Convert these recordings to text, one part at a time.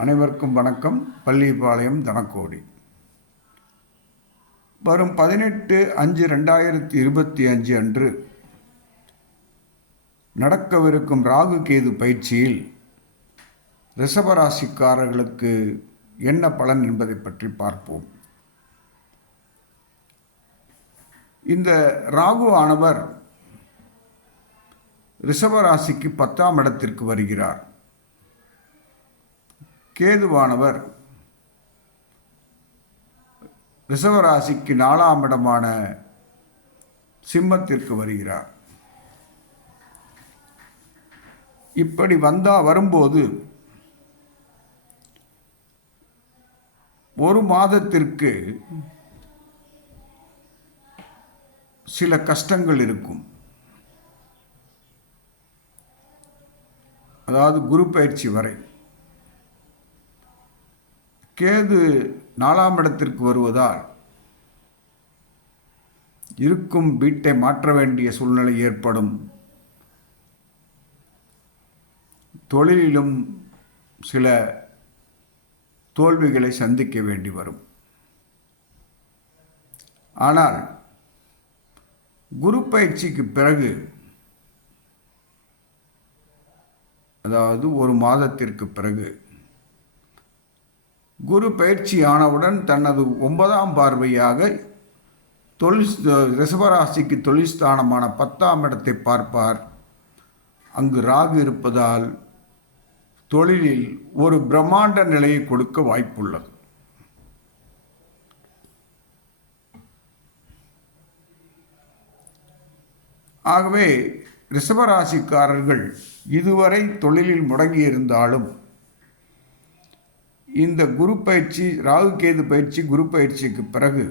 அனைவருக்கும் வணக்கம். பள்ளிப்பாளையம் தனக்கோடி. வரும் பதினெட்டு அஞ்சு ரெண்டாயிரத்தி இருபத்தி அஞ்சு அன்று நடக்கவிருக்கும் ராகு கேது பயிற்சியில் ரிஷபராசிக்காரர்களுக்கு என்ன பலன் என்பதை பற்றி பார்ப்போம். இந்த ராகு ஆனவர் ரிஷபராசிக்கு பத்தாம் இடத்திற்கு வருகிறார். கேதுவானவர் ரிஷவராசிக்கு நாலாம் இடமான சிம்மத்திற்கு வருகிறார். இப்படி வந்தால் வரும்போது ஒரு மாதத்திற்கு சில கஷ்டங்கள் இருக்கும். அதாவது குரு பயிற்சி வரை. கேது நாலாம் இடத்திற்கு வருவதால் இருக்கும் வீட்டை மாற்ற வேண்டிய சூழ்நிலை ஏற்படும். தொழிலிலும் சில தோல்விகளை சந்திக்க வேண்டி வரும். ஆனால் குரு பயிற்சிக்கு பிறகு அதாவது ஒரு மாதத்திற்கு பிறகு குரு பயிற்சி ஆனவுடன் தனது ஒன்பதாம் பார்வையாக தொழில் ரிஷபராசிக்கு தொழில் ஸ்தானமான பத்தாம் இடத்தை பார்ப்பார். அங்கு ராகு இருப்பதால் தொழிலில் ஒரு பிரம்மாண்ட நிலையை கொடுக்க வாய்ப்புள்ளது. ஆகவே ரிஷபராசிக்காரர்கள் இதுவரை தொழிலில் முடங்கியிருந்தாலும் இந்த குரு பயிற்சி ராகு கேது பயிற்சி குரு பயிற்சிக்கு பிறகு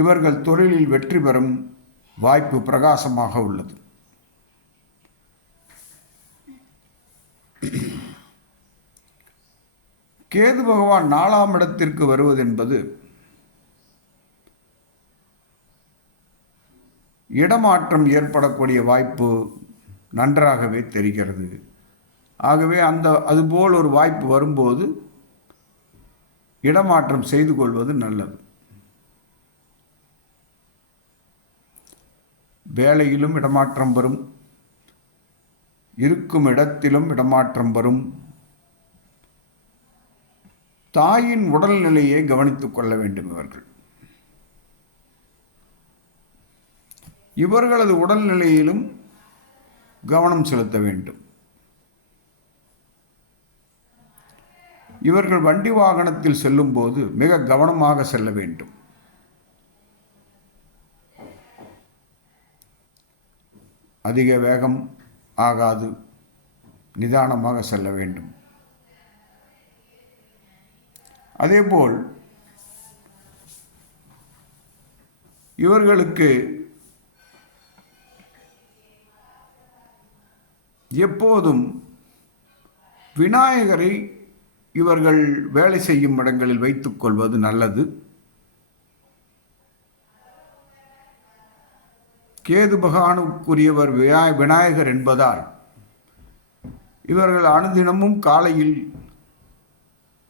இவர்கள் தொழிலில் வெற்றி பெறும் வாய்ப்பு பிரகாசமாக உள்ளது. கேது பகவான் நாலாம் இடத்திற்கு வருவதென்பது இடமாற்றம் ஏற்படக்கூடிய வாய்ப்பு நன்றாகவே தெரிகிறது. ஆகவே அந்த அதுபோல் ஒரு வாய்ப்பு வரும்போது இடமாற்றம் செய்து கொள்வது நல்லது. வேலையிலும் இடமாற்றம் வரும். இருக்கும் இடத்திலும் இடமாற்றம் வரும். தாயின் உடல்நிலையை கவனித்துக் கொள்ள வேண்டும் இவர்கள். இவர்களது உடல்நிலையிலும் கவனம் செலுத்த வேண்டும். இவர்கள் வண்டி வாகனத்தில் செல்லும்போது மிக கவனமாக செல்ல வேண்டும். அதிக வேகம் ஆகாது. நிதானமாக செல்ல வேண்டும். அதேபோல் இவர்களுக்கு எப்போதும் விநாயகரை இவர்கள் வேலை செய்யும் இடங்களில் வைத்துக்கொள்வது நல்லது. கேது பகவானுக்குரியவர் விநாயகர் என்பதால் இவர்கள் அனுதினமும் காலையில்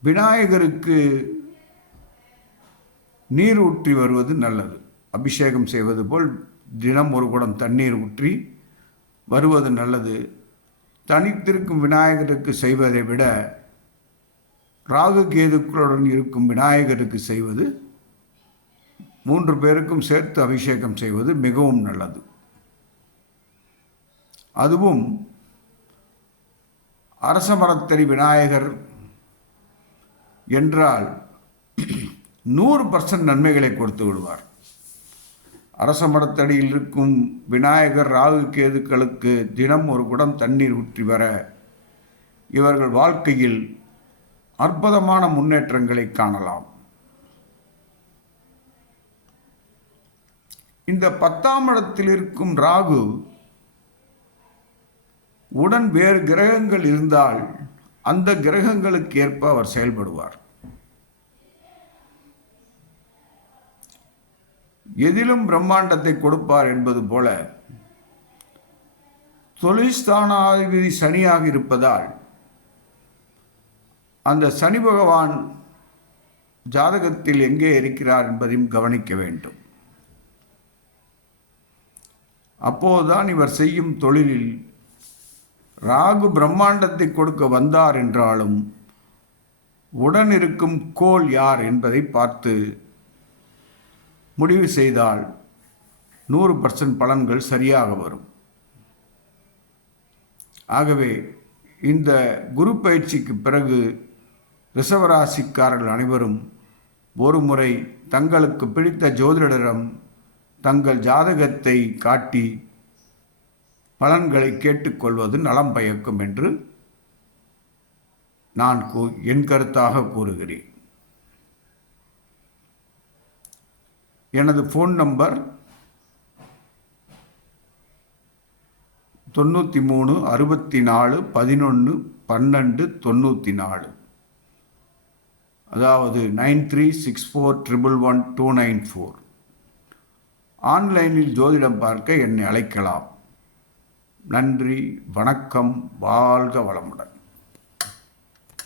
விநாயகருக்கு நீர் ஊற்றி வருவது நல்லது. அபிஷேகம் செய்வது போல் தினம் ஒரு குடம் தண்ணீர் ஊற்றி வருவது நல்லது. தனித்திருக்கும் விநாயகருக்கு செய்வதை விட ராகு கேதுக்களுடன் இருக்கும் விநாயகருக்கு செய்வது மூன்று பேருக்கும் சேர்த்து அபிஷேகம் செய்வது மிகவும் நல்லது. அதுவும் அரச மரத்தடி விநாயகர் என்றால் நூறு பர்சன்ட் நன்மைகளை கொடுத்து விடுவார். அரச மரத்தடியில் இருக்கும் விநாயகர் ராகு கேதுக்களுக்கு தினம் ஒரு குடம் தண்ணீர் ஊற்றி வர இவர்கள் வாழ்க்கையில் அற்புதமான முன்னேற்றங்களை காணலாம். இந்த பத்தாம் இடத்தில் இருக்கும் ராகு உடன் வேறு கிரகங்கள் இருந்தால் அந்த கிரகங்களுக்கு ஏற்ப அவர் செயல்படுவார். எதிலும் பிரம்மாண்டத்தை கொடுப்பார் என்பது போல தொழில்ஸ்தானாதிபதி சனியாக இருப்பதால் அந்த சனி பகவான் ஜாதகத்தில் எங்கே இருக்கிறார் என்பதையும் கவனிக்க வேண்டும். அப்போதுதான் இவர் செய்யும் தொழிலில் ராகு பிரம்மாண்டத்தை கொடுக்க வந்தார் என்றாலும் உடன் இருக்கும் கோல் யார் என்பதை பார்த்து முடிவு செய்தால் நூறு பர்சன்ட் பலன்கள் சரியாக வரும். ஆகவே இந்த குரு பயிற்சிக்கு பிறகு ரிஷவராசிக்காரர்கள் அனைவரும் ஒரு முறை தங்களுக்கு பிடித்த ஜோதிடரிடம் தங்கள் ஜாதகத்தை காட்டி பலன்களை கேட்டுக்கொள்வது நலம் பயக்கும் என்று நான் என் கருத்தாக கூறுகிறேன். எனது ஃபோன் நம்பர் தொண்ணூற்றி மூணு அறுபத்தி நாலு பதினொன்று பன்னெண்டு தொண்ணூற்றி நாலு. அதாவது nine three six four triple one two nine four. ஆன்லைனில் ஜோதிடம் பார்க்க என்னை அழைக்கலாம். நன்றி வணக்கம் வாழ்க வளமுடன்.